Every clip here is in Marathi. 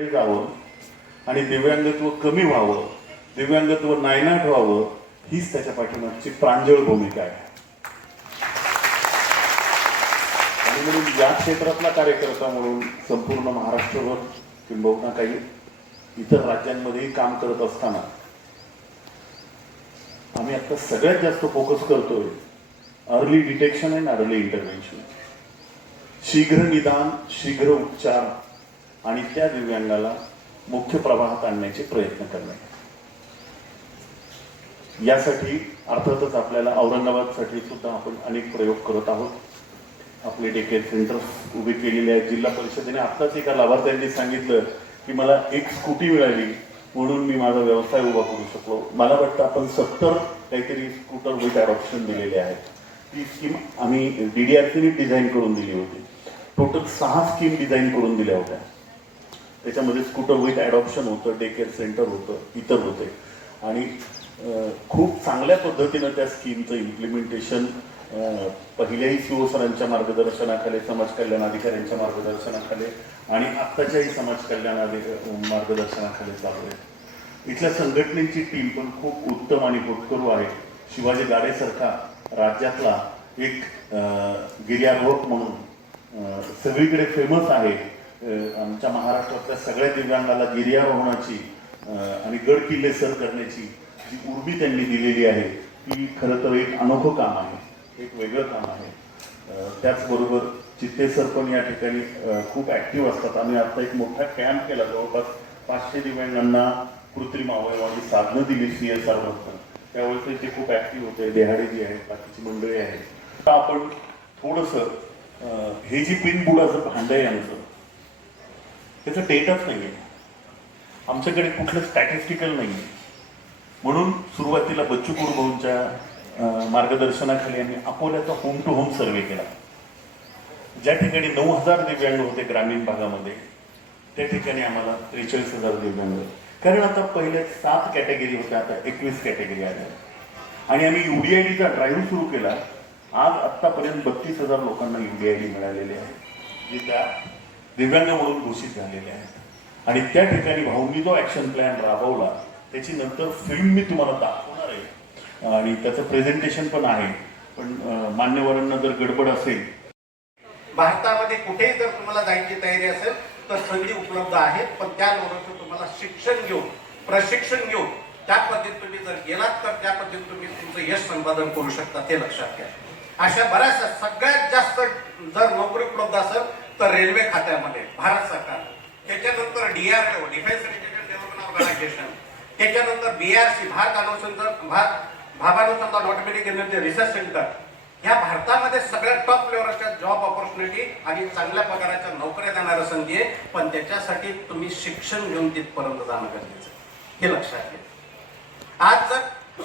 पुढे जावं आणि दिव्यांगत्व कमी व्हावं, दिव्यांगत्व नायनाट व्हावं, हीच त्याच्या पाठीमागची प्रांजळ भूमिका आहे. आणि म्हणून या क्षेत्रातला कार्यकर्ता म्हणून संपूर्ण महाराष्ट्रभर किंबहुना काही इतर राज्यांमध्येही काम करत असताना आम्ही आता सगळ्यात जास्त फोकस करतोय early detection and early intervention, शीघ्र निदान, शीघ्र उपचार आणि त्या दिव्यांगाला मुख्य प्रवाहात आणण्याचे प्रयत्न करणे. यासाठी अर्थातच आपल्याला औरंगाबादसाठी सुद्धा आपण अनेक प्रयोग करत आहोत. आपले डे केअर सेंटर्स उभे केलेले आहेत. जिल्हा परिषदेने आत्ताच एका लाभार्थ्यांनी सांगितलं की मला एक स्कूटी मिळाली म्हणून मी माझा व्यवसाय उभा करू शकलो. मला वाटतं आपण 70 काहीतरी स्कूटर विथ अडॉप्शन दिलेले आहेत. ती स्कीम आम्ही DDRCने डिझाईन करून दिली होती. टोटल 6 स्कीम डिझाईन करून दिल्या होत्या. त्याच्यामध्ये स्कूटर विथ ॲडॉप्शन होतं, डे केअर सेंटर होतं, इतर होते आणि खूप चांगल्या पद्धतीनं त्या स्कीमचं इम्प्लिमेंटेशन पहिल्याही CO सरांच्या मार्गदर्शनाखाली, समाज कल्याण अधिकाऱ्यांच्या मार्गदर्शनाखाली आणि आत्ताच्याही समाज कल्याण मार्गदर्शनाखाली चालू आहे. इथल्या संघटनेची टीम पण खूप उत्तम आणि होतकरू आहे. शिवाजी गाडेसारखा राज्यातला एक गिर्यारोहक म्हणून सगळीकडे फेमस आहे. आमच्या महाराष्ट्रातल्या सगळ्या दिव्यांगाला गिर्यारोहणाची आणि गड किल्ले सर करण्याची जी उर्मी त्यांनी दिलेली आहे ती खरं तर एक अनोखं काम आहे, एक वेगळं काम आहे. त्याचबरोबर चित्ते सर पण या ठिकाणी खूप ऍक्टिव्ह असतात. आम्ही आता एक मोठा कॅम्प केला, जवळपास 500 दिव्यांगांना कृत्रिम अवयवाची साधनं दिली CSR मधून. त्यावेळेस ते खूप ऍक्टिव्ह होते. देहाडे जी आहेत, बाकीची मंडळी आहेत. आपण थोडंसं हे जी पिनबुडाचं भांड आहे आमचं, त्याचं डेटाच नाही आहे. आमच्याकडे कुठलं स्टॅटिस्टिकल नाही आहे. म्हणून सुरुवातीला बच्चू कडू भाऊंच्या मार्गदर्शनाखाली आम्ही अकोल्याचा होम टू होम सर्वे केला. ज्या ठिकाणी 9000 दिव्यांग होते ग्रामीण भागामध्ये, त्या ठिकाणी आम्हाला 43,000 दिव्यांग. कारण आता पहिले 7 कॅटेगरी होत्या, आता 21 कॅटेगरी आल्या आणि आम्ही UDIDचा ड्राईव्ह सुरू केला. आज आत्तापर्यंत 32,000 लोकांना UDID मिळालेले आहे, जे त्या दिव्यांग म्हणून घोषित झालेले आहेत. आणि त्या ठिकाणी भाऊंनी जो ऍक्शन प्लॅन राबवला त्याची नंतर फिल्म मी तुम्हाला दाखवणार आहे आणि त्याचं प्रेझेंटेशन पण आहे. पण मान्यवरांना जर गडबड असेल, भारतामध्ये कुठेही जर तुम्हाला जायची तयारी असेल तर संधी उपलब्ध आहेत. पण त्या लोकांचं तुम्हाला शिक्षण घेऊन, प्रशिक्षण घेऊन त्या पद्धतीत तुम्ही जर गेलात तर त्या पद्धतीत तुम्ही तुमचं यश संपादन करू शकता, ते लक्षात घ्या. अशा बऱ्याचशा सगळ्यात जास्त जर नोकरी उपलब्ध असेल तर रेल्वे खात्यामध्ये भारत सरकार, त्याच्यानंतर DRDO defence related development organisation, त्याच्यानंतर BRC भारत भाभानुसंधान ऑटोमॅटिक एनर्जी रिसर्च सेंटर. या भारतामध्ये सगळ्यात टॉप लेवलच्या जॉब ऑपॉर्च्युनिटी आणि चांगल्या पगाराच्या नोकऱ्या देणाऱ्या संधी आहे. पण त्याच्यासाठी तुम्ही शिक्षण घेऊन तिथपर्यंत जाणं गरजेचं, हे लक्षात घ्या. आज जर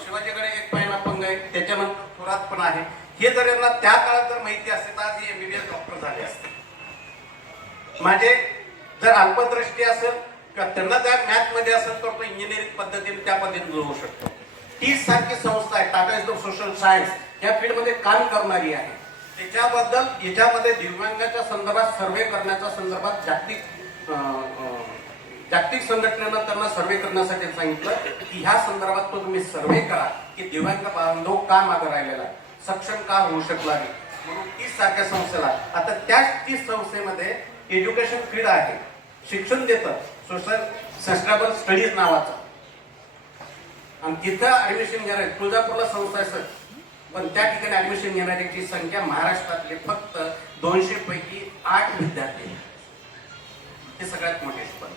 शिवाजीकडे एक पहिला पंग आहे, त्याच्यानंतर थोरात पण आहे. हे जर यांना त्या काळात जर माहिती असते तर आज MBBS डॉक्टर झाले असते. म्हणजे जर अल्पदृष्टी असेल किंवा त्यांना त्या मॅथ मध्ये असेल तर तो इंजिनिअरिंग पद्धतीने त्या पद्धतीने जोडू शकतो. टीस सारखी संस्था आहे, Tata institute of social science, या फील्डमध्ये काम करणारी आहे. त्याच्याबद्दल याच्यामध्ये दिव्यांगाच्या संदर्भात सर्वे करण्याच्या संदर्भात जागतिक संघटनेनं त्यांना सर्वे करण्यासाठी सांगितलं की ह्या संदर्भात तो तुम्ही सर्वे करा की दिव्यांग बांधव का मागे राहिलेला, सक्षम का होऊ शकला नाही. म्हणून 30 सारख्या संस्थेला आता त्याच 30 संस्थेमध्ये एज्युकेशन फील्ड आहे, शिक्षण देतं, सोशल सस्टेनेबल स्टडीज नावाचं, आणि तिथं ऍडमिशन घेणार. तुळजापूरला संस्था आहे सर, पण त्या ठिकाणी ऍडमिशन घेणाऱ्यांची संख्या महाराष्ट्रातले फक्त 200 पैकी 8 विद्यार्थी, हे सगळ्यात मोठे पण.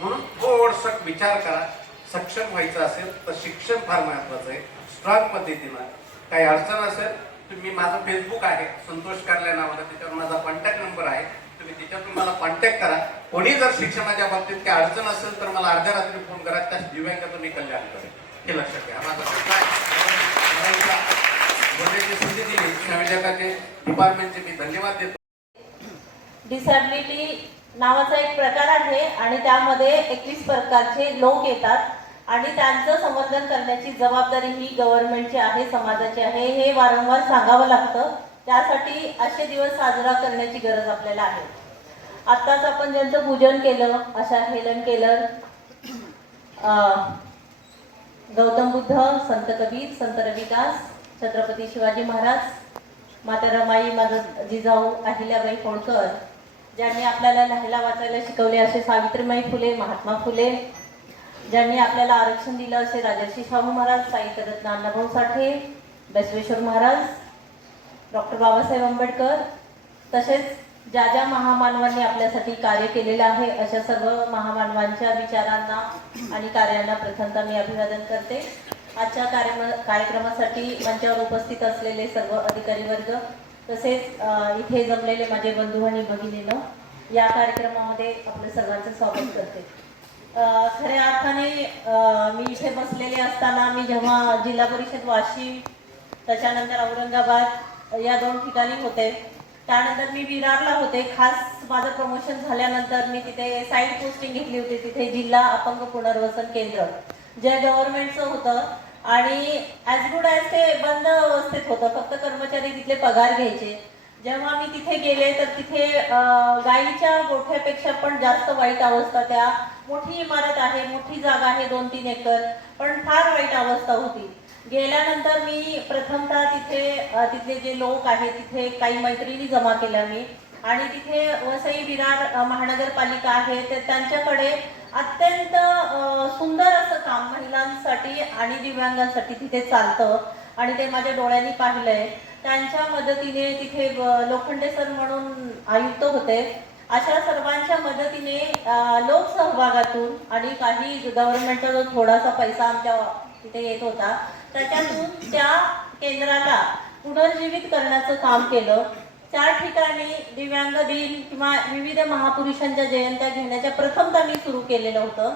म्हणून थोडस विचार करा. सक्षम व्हायचं असेल तर शिक्षण फार महत्वाचं आहे. स्ट्रॉंग पद्धतीनं काही अडचण असेल तुम्ही, माझं फेसबुक आहे संतोष कारले नावाला, त्याच्यावर माझा कॉन्टॅक्ट नंबर आहे, तुम्ही त्याच्यातून मला कॉन्टॅक्ट करा. कोणी जर शिक्षणाच्या बाबतीत काही अडचण असेल तर मला अर्ध्या रात्री फोन करा, त्या दिव्यांगाचं मी कल्याण करेन, हे लक्षात घ्या. माझा बोलण्याची संधी दिली संयोजकाचे, डिपार्टमेंटचे मी धन्यवाद देतो. डिसॅबिलिटी नावाचा एक प्रकार आहे आणि त्यामध्ये 21 प्रकारचे लोक येतात आणि त्यांचं संवर्धन करण्याची जबाबदारी ही गव्हर्नमेंटची आहे, समाजाची आहे. हे वारंवार सांगावं लागतं. त्यासाठी असे दिवस साजरा करण्याची गरज आपल्याला आहे. आत्ताच आपण ज्यांचं पूजन केलं अशा हेलन केलर, गौतम बुद्ध, संत कबीर, संत रविदास, छत्रपती शिवाजी महाराज, माता रमाई, माझं जिजाऊ अहिल्याबाई होळकर, ज्यांनी आपल्याला लिहायला वाचायला शिकवले असे सावित्रीबाई फुले, महात्मा फुले, ज्यांनी आपल्याला आरक्षण दिलं असे राजर्षी शाहू महाराज, साहित्यरत्न अण्णाभाऊ साठे, बसवेश्वर महाराज, डॉक्टर बाबासाहेब आंबेडकर, तसेच ज्या ज्या महामानवांनी आपल्यासाठी कार्य केलेलं आहे अशा सर्व महामानवांच्या विचारांना आणि कार्यांना प्रथमतः मी अभिवादन करते. आजच्या कार्यक्रमासाठी मंचावर उपस्थित असलेले सर्व अधिकारी वर्ग, तसेच इथे जमलेले माझे बंधू आणि भगिनींनो, या कार्यक्रमामध्ये आपलं सर्वांचं स्वागत करते. खऱ्या अर्थाने मी इथे बसलेले असताना मी जेव्हा जिल्हा परिषद वाशिम, त्याच्यानंतर औरंगाबाद या 2 ठिकाणी होते, त्यानंतर मी विरारला होते. खास माझं प्रमोशन झाल्यानंतर मी तिथे साईड पोस्टिंग घेतली होती. तिथे जिल्हा अपंग पुनर्वसन केंद्र जे गव्हर्नमेंटचं होतं आणि ॲज गुड ॲज ते बंद अवस्थेत होतं, फक्त कर्मचारी तिथले पगार घ्यायचे. जेव्हा मी तिथे गेले तर तिथे गाईच्या गोठ्यापेक्षा पण जास्त वाईट अवस्था, त्या मोठी इमारत आहे, मोठी जागा आहे 2-3 एकर, पण फार वाईट अवस्था होती. गेल्यानंतर मी प्रथमतः तिथले जे लोक आहेत तिथे काही मैत्रिणी जमा केल्या मी, आणि तिथे वसई विरार महानगरपालिका आहे तर त्यांच्याकडे अत्यंत सुंदर असं काम महिलांसाठी आणि दिव्यांगांसाठी तिथे चालतं आणि ते माझ्या डोळ्यांनी पाहिलंय. त्यांच्या मदतीने तिथे लोखंडे सर म्हणून आयुक्त होते, अशा सर्वांच्या मदतीने लोकसहभागातून आणि काही गव्हर्नमेंटचा जो थोडासा पैसा आमच्या तिथे येत होता त्याच्यातून त्या केंद्राला पुनर्जीवित करण्याचं काम केलं. 4 ठिकाणी दिव्यांग दिन किंवा विविध महापुरुषांच्या जयंत्या घेण्याच्या प्रथमतः मी सुरू केलेलं होतं.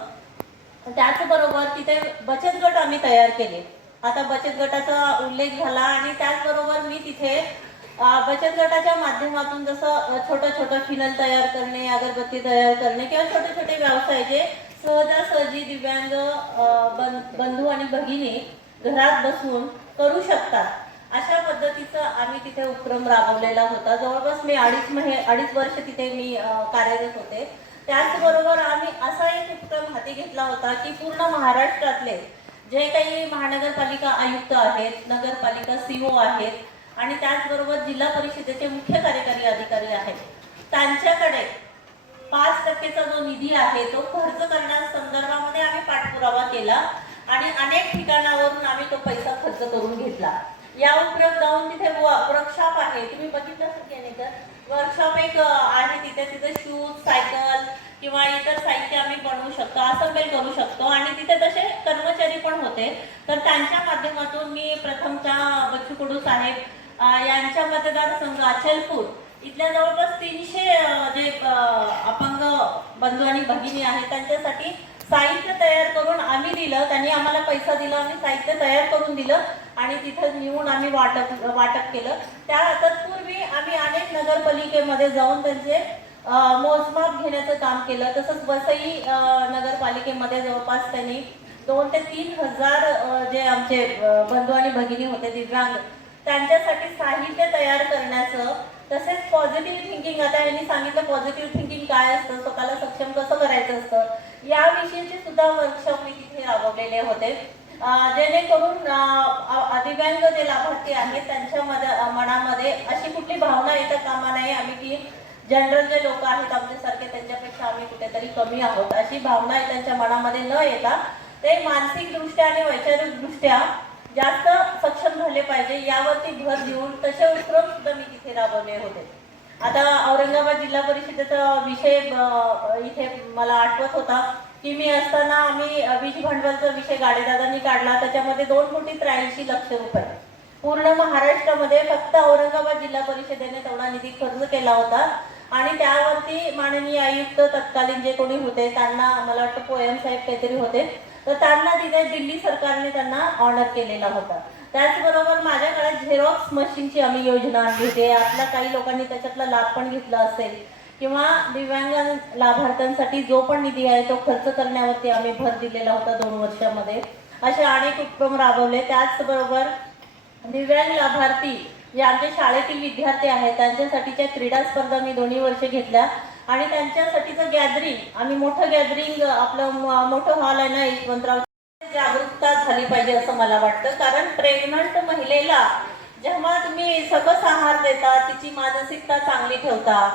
त्याचबरोबर तिथे बचत गट आम्ही तयार केले. आता बचत गटाचा उल्लेख झाला आणि त्याचबरोबर मी तिथे बचत गटाच्या माध्यमातून जसं छोटं फिनल तयार करणे, अगरबत्ती तयार करणे किंवा छोटे व्यवसाय जे सहजासहजी दिव्यांग बंधू आणि भगिनी घरात बसून करू शकतात, अशा पद्धतीचा आम्ही तिथे उपक्रम राबवलेला होता. जवळपास मी 2.5 वर्ष तिथे मी कार्यरत होते. त्याचबरोबर आम्ही असा एक उपक्रम हाती घेतला होता की पूर्ण महाराष्ट्रातले जे काही महानगरपालिका आयुक्त आहेत, नगरपालिका CO आहेत आणि त्याचबरोबर जिल्हा परिषदेचे मुख्य कार्यकारी अधिकारी आहेत, त्यांच्याकडे 5% जो निधी आहे तो खर्च करण्यास संदर्भामध्ये आम्ही पाठपुरावा केला आणि अनेक ठिकाणावरून आम्ही तो पैसा खर्च करून घेतला. या उपक्रम जाऊन तिथे वर्कशॉप आहे, तुम्ही बघितलं असेल की नाही तर वर्कशॉप एक आहे तिथे शूज, सायकल किंवा इतर साहित्य आम्ही बनवू शकतो, असेंबल करू शकतो आणि तिथे तसे कर्मचारी पण होते. तर त्यांच्या माध्यमातून मी प्रथमतः बच्चू कडू साहेब यांच्या मतदारसंघ अचलपूर इथल्या जवळपास 300 जे अपंग बंधू आणि भगिनी आहेत त्यांच्यासाठी साहित्य तयार करून आम्ही दिलं. त्यांनी आम्हाला पैसा दिला, आम्ही साहित्य तयार करून दिलं आणि तिथं नेऊन आम्ही वाटप केलं. त्या तत्पूर्वी आम्ही अनेक नगरपालिकेमध्ये जाऊन त्यांचे मोजमाप घेण्याचं काम केलं. तसंच वसई नगरपालिकेमध्ये जवळपास त्यांनी 2 ते 3 हजार जे आमचे बंधू आणि भगिनी होते दिव्यांग, त्यांच्यासाठी साहित्य तयार करण्याचं, तसेच पॉझिटिव्ह थिंकिंग, आता यांनी सांगितलं पॉझिटिव्ह थिंकिंग काय असतं, स्वतःला सक्षम कसं करायचं असतं, याविषयीचे सुद्धा वर्कशॉप मी तिथे राबवलेले होते. जेणेकरून दिव्यांग जे लाभार्थी आहेत त्यांच्या मनामध्ये अशी कुठली भावना येता कामा नये आम्ही की जनरल जे लोक आहेत आमच्यासारखे त्यांच्यापेक्षा आम्ही कुठेतरी कमी आहोत, अशी भावना त्यांच्या मनामध्ये न येता ते मानसिकदृष्ट्या आणि वैचारिकदृष्ट्या जास्त सक्षम झाले पाहिजे यावरती भर देऊन तसे उपक्रम सुद्धा मी तिथे राबवले होते. आता औरंगाबाद जिल्हा परिषदेचा विषय इथे मला आठवत होता की मी असताना आम्ही वीज भांडवलचा विषय गाडेदादांनी काढला, त्याच्यामध्ये 2,83,00,000 रुपये पूर्ण महाराष्ट्रामध्ये फक्त औरंगाबाद जिल्हा परिषदेने तेवढा निधी खर्च केला होता आणि त्यावरती माननीय आयुक्त तत्कालीन जे कोणी होते त्यांना, मला वाटतं पोयम साहेब काहीतरी होते, तर त्यांना तिथे दिल्ली सरकारने त्यांना ऑनर केलेला होता. त्याचबरोबर माझ्या काळात झेरॉक्स मशीनची आम्ही योजना घेते, आपल्या काही लोकांनी त्याच्यातला लाभ पण घेतला असेल किंवा दिव्यांग लाभार्थ्यांसाठी जो पण निधी आहे तो खर्च करण्यावरती आम्ही भर दिलेला होता 2 वर्षामध्ये. असे अनेक उपक्रम राबवले. त्याचबरोबर दिव्यांग लाभार्थी जे आमच्या शाळेतील विद्यार्थी आहेत त्यांच्यासाठीच्या क्रीडा स्पर्धा मी 2 वर्ष घेतल्या आणि त्यांच्यासाठीचं गॅदरिंग आम्ही मोठं गॅदरिंग आपलं मोठं हॉल आहे ना यशवंतराव, जागरूकता झाली पाहिजे असं मला वाटतं. कारण प्रेग्नंट महिलेला जेव्हा तुम्ही सकस आहार देता, तिची मानसिकता चांगली ठेवता,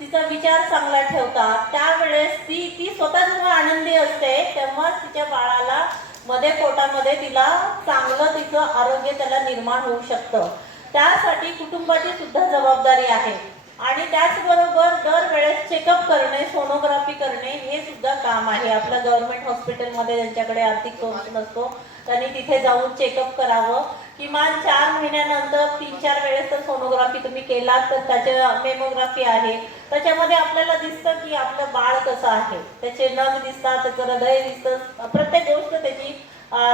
तिचा विचार चांगला ठेवता, त्यावेळेस ती स्वतः जेव्हा आनंदी असते तेव्हा तिच्या बाळाला मध्ये पोटामध्ये तिला चांगलं तिचं आरोग्य त्याला निर्माण होऊ शकतं. त्यासाठी कुटुंबाची सुद्धा जबाबदारी आहे. आणि त्याचबरोबर दरवेळेस चेकअप करणे, सोनोग्राफी करणे हे सुद्धा काम आहे. आपल्या गव्हर्नमेंट हॉस्पिटलमध्ये ज्यांच्याकडे आर्थिक सोर्स नसतो त्यांनी तिथे जाऊन चेकअप करावं. किमान 4 महिन्यानंतर 3-4 वेळेस तर सोनोग्राफी तुम्ही केलात तर त्याच्या मेमोग्राफी आहे, त्याच्यामध्ये आपल्याला दिसतं की आपलं बाळ कसं आहे, त्याचे नख दिसतात, त्याचं हृदय दिसतं, प्रत्येक गोष्ट त्याची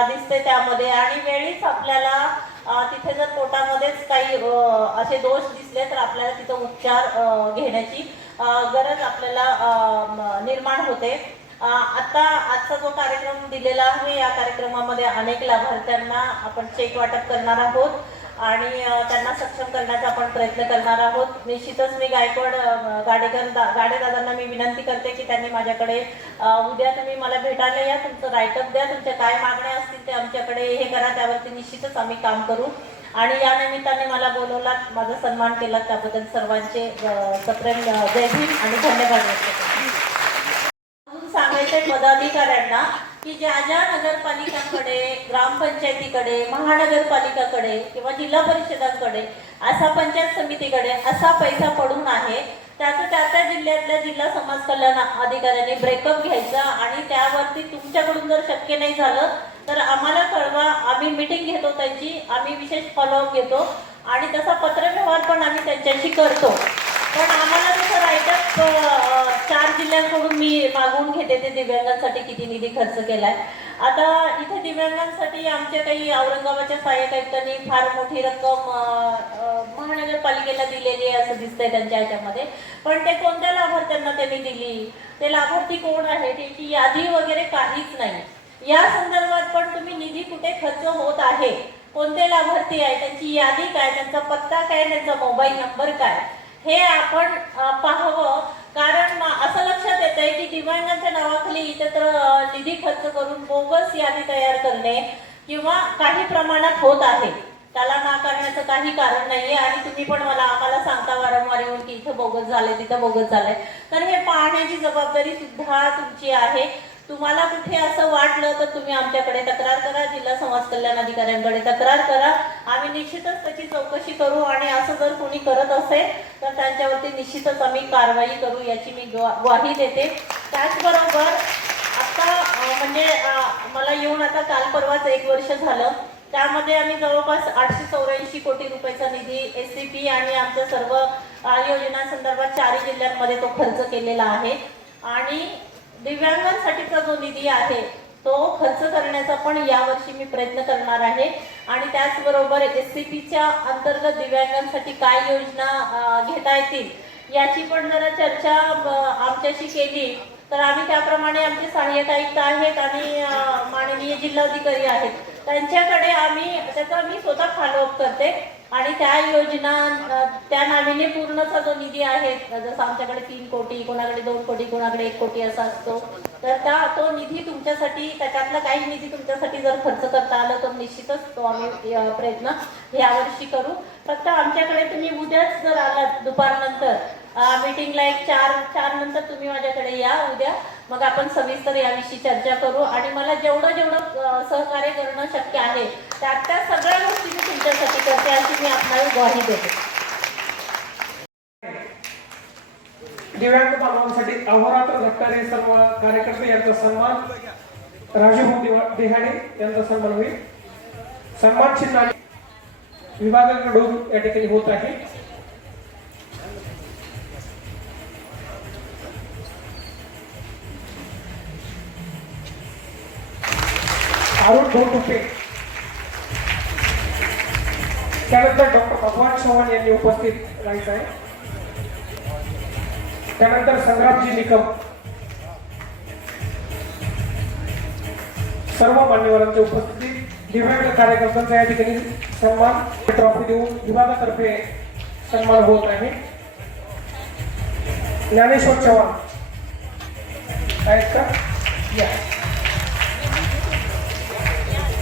दिसते त्यामध्ये. आणि वेळीच आपल्याला तिथे जर पोटामध्येच काही असे दोष दिसले तर आपल्याला तिथं उपचार घेण्याची गरज आपल्याला निर्माण होते. आता आजचा जो कार्यक्रम दिलेला आहे या कार्यक्रमामध्ये अनेक लाभार्थ्यांना आपण चेक वाटप करणार आहोत आणि त्यांना सक्षम करण्याचा आपण प्रयत्न करणार आहोत. निश्चितच मी गायकवाड गाडेदादांना मी विनंती करते की त्यांनी माझ्याकडे उद्या तुम्ही मला भेटायला या, तुमचं राईटअप द्या, तुमच्या काय मागण्या असतील ते आमच्याकडे हे करा, त्यावरती निश्चितच आम्ही काम करू. आणि या निमित्ताने मला बोलवलात, माझा सन्मान केला, त्याबद्दल सर्वांचे सप्रेम जय भीम आणि धन्यवाद व्यक्त करतो. सांगायचंय पदाधिकाऱ्यांना की ज्या ज्या नगरपालिकांकडे, ग्रामपंचायतीकडे, महानगरपालिकाकडे किंवा जिल्हा परिषदांकडे, असा पंचायत समितीकडे असा पैसा पडून आहे, त्याचं त्या जिल्ह्यातल्या जिल्हा समाज कल्याण अधिकाऱ्यांनी ब्रेकअप घ्यायचा आणि त्यावरती तुमच्याकडून जर शक्य नाही झालं तर आम्हाला कळवा, आम्ही मीटिंग घेतो त्यांची, आम्ही विशेष फॉलोअप घेतो आणि तसा पत्रव्यवहार पण आम्ही त्यांच्याशी करतो. पण आम्हाला तसं राईटअप 4 जिल्ह्यांकडून मी मागवून घेते ते दिव्यांगांसाठी किती निधी खर्च केलाय. आता इथे दिव्यांगांसाठी आमच्या काही औरंगाबादच्या सहाय्यक आयुक्तांनी फार मोठी रक्कम महानगरपालिकेला दिलेली आहे असं दिसतंय त्यांच्या ह्याच्यामध्ये. पण ते कोणत्या लाभार्थ्यांना त्यांनी दिली, ते लाभार्थी कोण आहे, त्याची यादी वगैरे काहीच नाही. या संदर्भात पण तुम्ही निधी कुठे खर्च होत आहे, कोणते लाभार्थी आहे, त्यांची यादी काय, त्यांचा पत्ता काय, त्यांचा मोबाईल नंबर काय, हे आपण पाहावं. कारण असं लक्षात येत आहे की दिव्यांगांच्या नावाखाली इतरत्र निधी खर्च करून बोगस यादी तयार करणे किंवा काही प्रमाणात होत आहे, त्याला नाकारण्याचं काही कारण नाहीये. आणि तुम्ही पण आम्हाला सांगता वारंवार येऊन की इथं बोगस झालंय, तिथं बोगस झालंय, तर हे पाहण्याची जबाबदारी सुद्धा तुमची आहे. तुम्हाला कुठे असं वाटलं तर तुम्ही आमच्याकडे तक्रार करा, जिल्हा समाज कल्याण अधिकाऱ्यांकडे तक्रार करा, आम्ही निश्चितच त्याची चौकशी करू आणि असं जर कोणी करत असेल तर त्यांच्यावरती निश्चितच आम्ही कारवाई करू याची मी ग्वाही देते. त्याचबरोबर आता म्हणजे मला येऊन आता काल परवाच 1 वर्ष झालं, त्यामध्ये आम्ही जवळपास 884 कोटी रुपयाचा निधी SCP आणि आमच्या सर्व योजनांसंदर्भात 4 जिल्ह्यांमध्ये तो खर्च केलेला आहे. आणि दिव्यांगांसाठीचा जो निधी आहे तो खर्च करण्याचा पण यावर्षी मी प्रयत्न करणार आहे. आणि त्याचबरोबर SCPच्या अंतर्गत दिव्यांगांसाठी काय योजना घेता येतील याची पण जरा चर्चा आमच्याशी केली तर आम्ही त्याप्रमाणे आमचे सहाय्यक आयुक्त आहेत आणि माननीय जिल्हाधिकारी आहेत त्यांच्याकडे आम्ही त्याचा मी स्वतः फॉलोअप करते आणि त्या योजना त्या नावीने पूर्णचा जो निधी आहे, जसं आमच्याकडे 3 कोटी, कोणाकडे 2 कोटी, कोणाकडे 1 कोटी असा असतो, तर तो निधी तुमच्यासाठी, त्याच्यातला काही निधी तुमच्यासाठी जर खर्च करता आलं तर निश्चितच तो आम्ही प्रयत्न यावर्षी करू. फक्त आमच्याकडे तुम्ही उद्याच जर आलात दुपारनंतर मीटिंगला 4 नंतर तुम्ही माझ्याकडे या उद्या, मग आपण सविस्तर याविषयी चर्चा करू आणि मला जेवढं सहकार्य करणं शक्य आहे त्या सगळ्या गोष्टी मी तुमच्यासाठी करते अशी मी आपल्याला ग्वाही देते. दिव्यांग बांधवांसाठी अहोरात्र झटणारे सर्व कार्यकर्ते यांचा सन्मान, राजीव देहाडे यांचा सन्मान होईल. सन्मान चिन्ह विभागाकडून या ठिकाणी होत आहे. अरुण ढोटुपे, त्यानंतर डॉक्टर भगवान चव्हाण यांनी उपस्थित राहायचं आहे. त्यानंतर संग्रामजी निकम, सर्व मान्यवरांची उपस्थिती. दिव्यांग कार्यकर्त्यांचा या ठिकाणी सन्मान ट्रॉफी देऊन विभागातर्फे सन्मान होत आहे. ज्ञानेश्वर चव्हाण आहेत का? या.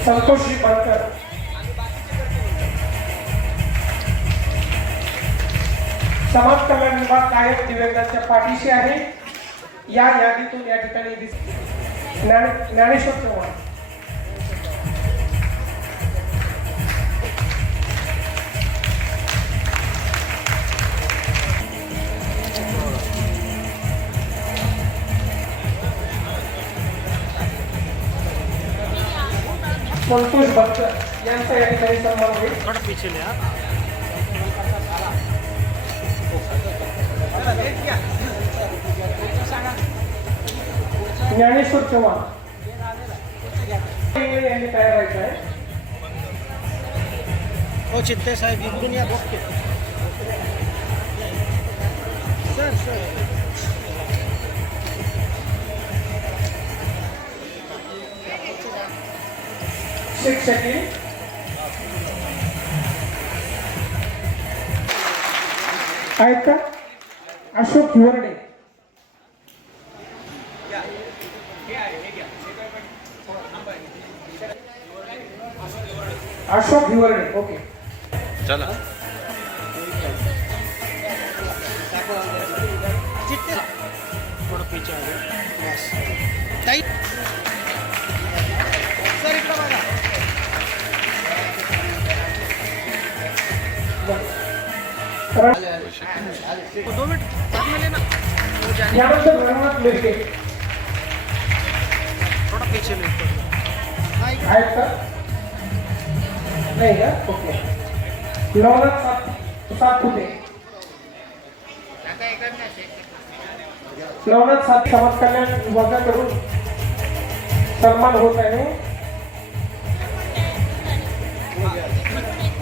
संतोषजी पारकर, समाज कल्याण विभाग कायम दिव्यांगांच्या पाठीशी आहे. या यादीतून या ठिकाणी ज्ञानेश्वर चव्हाण. संतोष भक्त यांचा या ठिकाणी सन्मान होईल. ज्ञानेश्वर चव्हाण यांनी काय करायचं आहे? हो चित्ते साहेब इकडून या ओके सर सर शिक्षकी आहेत का? अशोक हिवरडे. अशोक हिवरडे ओके. चला चित्ते थोडं पीछे आ जाओ बस ताई सर इकडे बघा. दो मिनट बाद में लेना हो जाने. यानंतर रघुनाथ मिरके थोड़ा पीछे ले आहेत का? नाही का? ओके. नवनाथ सातपुते. नवनाथ सात समाज कल्याण विभागाकडून सन्मान होत आहे.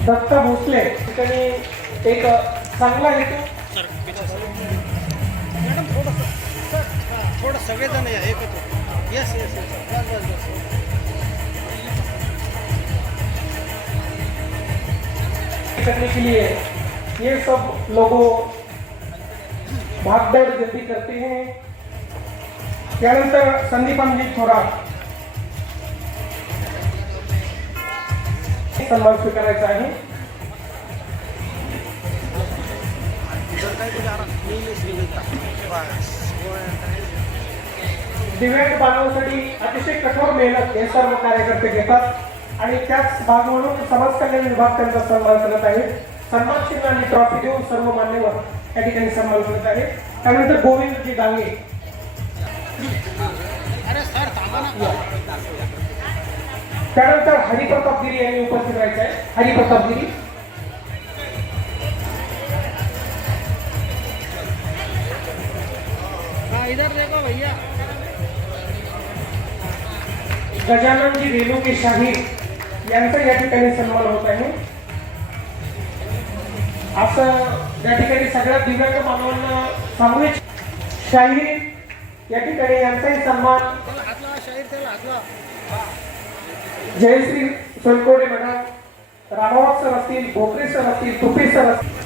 दत्ता भोसले ठिकाणी एक चांगला हेतू. सर पीछे सर मैडम थोड़ा सर थोड़ा सवेदन है एक तो यस यस यस बस बस बस करने के लिए ये सब लोगों भागदौड़ जल्दी करते हैं. त्यानंतर संदीपांजी थोरात सन्मान स्वीकारायचा आहे. दिव्यांग बांधवांसाठी अतिशय कठोर मेहनत हे सर्व कार्यकर्ते घेतात आणि त्याच भाग म्हणून समाज कल्याण विभाग त्यांचा सन्मान करत आहे. सन्मान चिन्ह आणि ट्रॉफी देऊन सर्व मान्यवर या ठिकाणी सन्मान करत आहे. त्यानंतर गोविंदजी डांगे. अरे सर थांबा ना. त्यानंतर हरिप्रताप गिरी यांनी उपस्थित राहायचं आहे. हरिप्रताप गिरी इधर देखो भैया. गजाननजी रेणुके शाहीर यांचा या ठिकाणी सन्मान होत आहे. असं या ठिकाणी सगळ्या दिव्यांग मानवांना सामूहिक शाहीर या ठिकाणी यांचाही सन्मान. हातला शाहीर त्याला हातला. जयश्री सोनकोडे मॅडम, रामावत सर असतील, भोकरे सर असतील, तुपे सर असतील,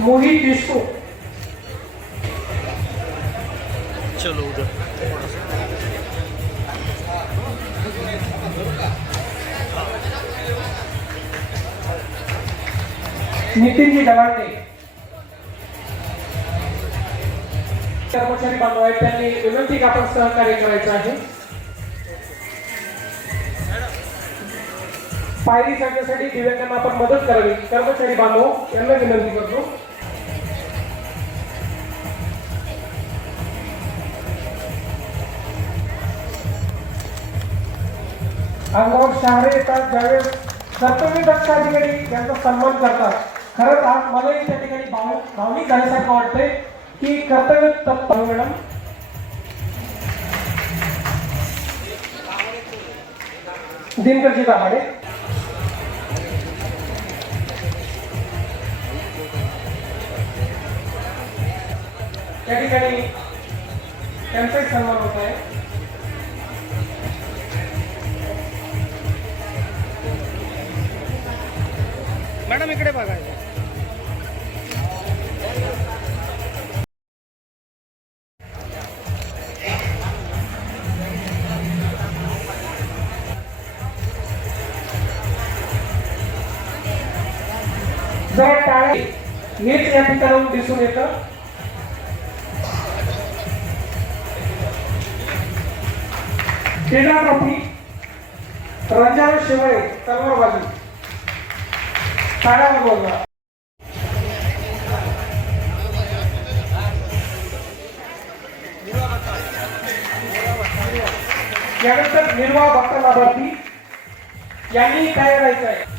मोहित देशमुख. चलो उधर नितीनजी डवाटे. कर्मचारी बांधव आहेत त्यांनी विनंती की आपण सहकार्य करायचं आहे. पायरी चढण्यासाठी दिव्यांगांना आपण मदत करावी. कर्मचारी बांधव यांना विनंती करतो. अंगावर शहारे येतात ज्यावेळेस कर्तव्यदक्ष अधिकारी यांचा सन्मान करतात. खरंच आज मलाही त्या ठिकाणी भावनिक झाल्यासारखं वाटतंय की कर्तव्य तत्पर. मॅडम दिनकरजी दाभाडे. त्या ठिकाणी त्यांचाही सन्मान होत आहे. मॅडम इकडे बघा. जरा टाळे हेच या ठिकाणाहून दिसून येतं. क्रीडा ट्रॉफी रंजना शेवळे तलवारबाजी टाळ्या वाजवा. यानंतर निर्वाह भक्त लाभार्थी यांनी काय करायचं आहे